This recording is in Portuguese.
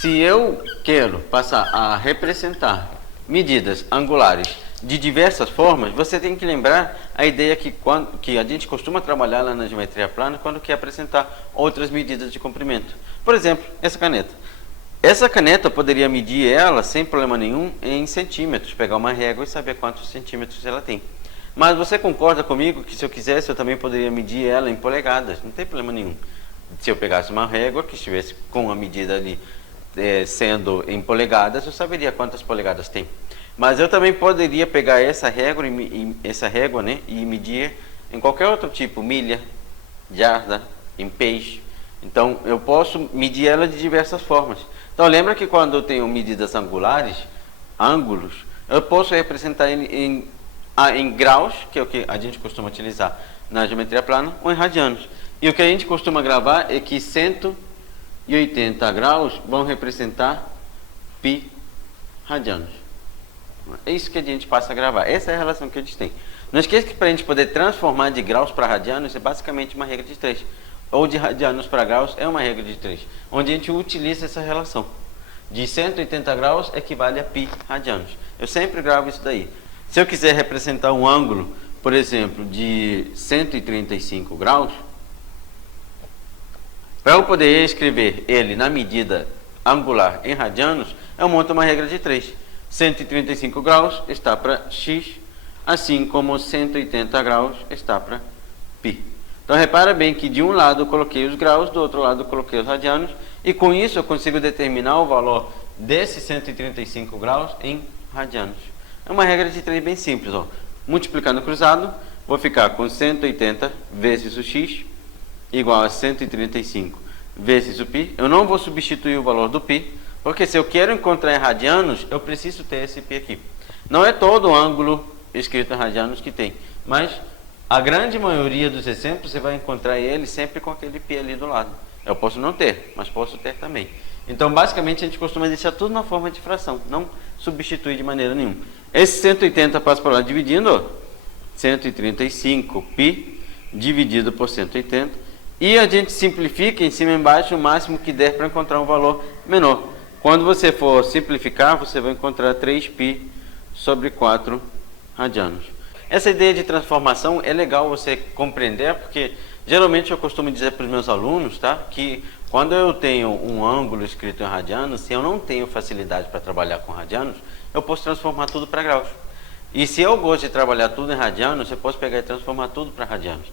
Se eu quero passar a representar medidas angulares de diversas formas, você tem que lembrar a ideia que a gente costuma trabalhar lá na geometria plana quando quer apresentar outras medidas de comprimento. Por exemplo, essa caneta. Essa caneta eu poderia medir ela sem problema nenhum em centímetros, pegar uma régua e saber quantos centímetros ela tem. Mas você concorda comigo que se eu quisesse eu também poderia medir ela em polegadas, não tem problema nenhum. Se eu pegasse uma régua que estivesse com a medida ali sendo em polegadas, eu saberia quantas polegadas tem. Mas eu também poderia pegar essa régua, né, e medir em qualquer outro tipo, milha, jarda, em peixe. Então eu posso medir ela de diversas formas. Então lembra que quando eu tenho medidas angulares, ângulos, eu posso representar em graus, que é o que a gente costuma utilizar na geometria plana, ou em radianos. E o que a gente costuma gravar é que 180 graus vão representar π radianos. É isso que a gente passa a gravar. Essa é a relação que a gente tem. Não esqueça que para a gente poder transformar de graus para radianos é basicamente uma regra de 3. Ou de radianos para graus é uma regra de 3. Onde a gente utiliza essa relação. De 180 graus equivale a π radianos. Eu sempre gravo isso daí. Se eu quiser representar um ângulo, por exemplo, de 135 graus, para eu poder escrever ele na medida angular em radianos, eu monto uma regra de 3. 135 graus está para x, assim como 180 graus está para π. Então repara bem que de um lado eu coloquei os graus, do outro lado eu coloquei os radianos, e com isso eu consigo determinar o valor desses 135 graus em radianos. É uma regra de 3 bem simples. Ó. Multiplicando cruzado, vou ficar com 180 vezes o x igual a 135 vezes o π. Eu não vou substituir o valor do π, porque se eu quero encontrar em radianos, eu preciso ter esse π aqui. Não é todo ângulo escrito em radianos que tem, mas a grande maioria dos exemplos você vai encontrar ele sempre com aquele π ali do lado. Eu posso não ter, mas posso ter também. Então, basicamente, a gente costuma deixar tudo na forma de fração, não substituir de maneira nenhuma. Esse 180 passa por lá dividindo, ó, 135 π dividido por 180, e a gente simplifica em cima e embaixo o máximo que der para encontrar um valor menor. Quando você for simplificar, você vai encontrar 3π sobre 4 radianos. Essa ideia de transformação é legal você compreender, porque geralmente eu costumo dizer para os meus alunos, tá, que quando eu tenho um ângulo escrito em radianos, se eu não tenho facilidade para trabalhar com radianos, eu posso transformar tudo para graus. E se eu gosto de trabalhar tudo em radianos, eu posso pegar e transformar tudo para radianos.